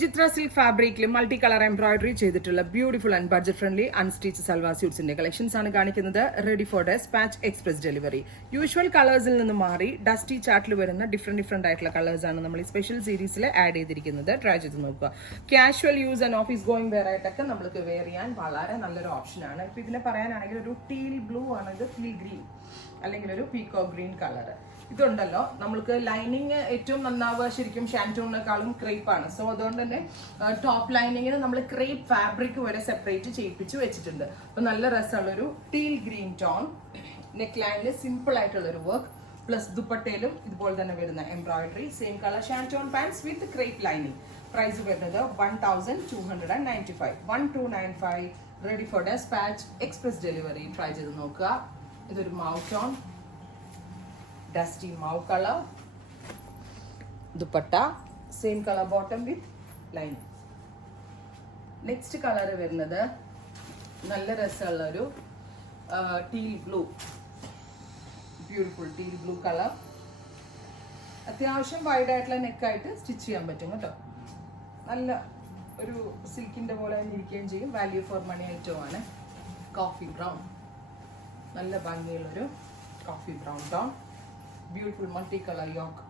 ചിത്ര silk ഫാബ്രിക്കിൽ multi colour embroidery ചെയ്തിട്ടുള്ള beautiful and budget friendly unstitch salwar സ്യൂട്ട്സിന്റെ കളക്ഷൻസ് ആണ് കാണിക്കുന്നത്. Ready for despatch express delivery. Usual കളേഴ്സിൽ നിന്ന് മാറി ഡസ്റ്റി ചാർട്ടിൽ വരുന്ന ഡിഫറെന്റ് ആയിട്ടുള്ള കളേഴ്സ് ആണ് നമ്മൾ ഈ സ്പെഷ്യൽ സീരീസിൽ ആഡ് ചെയ്തിരിക്കുന്നത്. ട്രൈ ചെയ്ത് നോക്കുക. Casual use and office going wear ആയിട്ടൊക്കെ നമുക്ക് വെയർ ചെയ്യാൻ വളരെ നല്ലൊരു ഓപ്ഷനാണ്. ഇപ്പൊ ഇതിനെ പറയാനാണെങ്കിൽ ഒരു ടീൽ ബ്ലൂ ആണ്, ഇത് ടീൽ ഗ്രീൻ അല്ലെങ്കിൽ ഒരു പീക്കോ ഗ്രീൻ കളർ. ഇതുണ്ടല്ലോ, നമ്മൾക്ക് ലൈനിങ് ഏറ്റവും നന്നാവുക ശരിക്കും ഷാൻറ്റൂണിനെക്കാളും ക്രേപ്പ് ആണ്. സോ അതുകൊണ്ട് തന്നെ ടോപ്പ് ലൈനിങ്ങിന് നമ്മൾ ക്രേപ്പ് ഫാബ്രിക് വരെ സെപ്പറേറ്റ് ചെയ്യിപ്പിച്ച് വെച്ചിട്ടുണ്ട്. അപ്പൊ നല്ല രസമുള്ളൊരു ടീൽ ഗ്രീൻ ടോൺ. നെക്ക് ലൈനിൽ സിമ്പിൾ ആയിട്ടുള്ളൊരു വർക്ക്, പ്ലസ് ദുപ്പട്ടയിലും ഇതുപോലെ തന്നെ വരുന്ന embroidery. Same colour shantoon pants with crepe lining. Price വരുന്നത് 1295, 1295. Ready for despatch express delivery. Try ചെയ്ത് നോക്കുക. ഇതൊരു mauve tone, dusty mauve colour, dupatta same colour bottom with lining. Next colour വരുന്നത് നല്ല രസമുള്ളൊരു teal blue, beautiful teal blue colour. അത്യാവശ്യം wide ആയിട്ടുള്ള നെക്കായിട്ട് സ്റ്റിച്ച് ചെയ്യാൻ പറ്റും കേട്ടോ. നല്ല ഒരു സിൽക്കിന്റെ പോലെ തന്നെ ഇരിക്കുകയും ചെയ്യും. വാല്യൂ ഫോർ മണി ഐറ്റം ആണ്. കോഫി ബ്രൗൺ, നല്ല ഭംഗിയുള്ളൊരു coffee brown tone. Beautiful multi colour yoke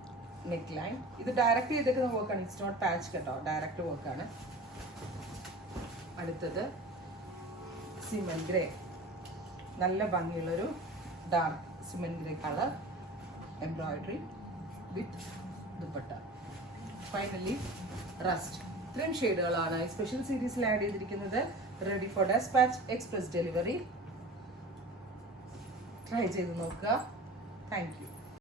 neck line. ഇത് ഡയറക്റ്റ് ചെയ്തേക്കുന്ന വർക്കാണ്, ഇറ്റ്സ് നോട്ട് പാച്ച് കേട്ടോ, ഡയറക്റ്റ് വർക്കാണ്. അടുത്തത് സിമൻ ഗ്രേ, നല്ല ഭംഗിയുള്ളൊരു dark cement grey colour embroidery with dupatta. Finally rust. ഇത്രയും ഷെയ്ഡുകളാണ് ഈ സ്പെഷ്യൽ സീരീസിൽ ആഡ് ചെയ്തിരിക്കുന്നത്. Ready for despatch express delivery. Try ചെയ്ത് നോക്കുക. Thank U.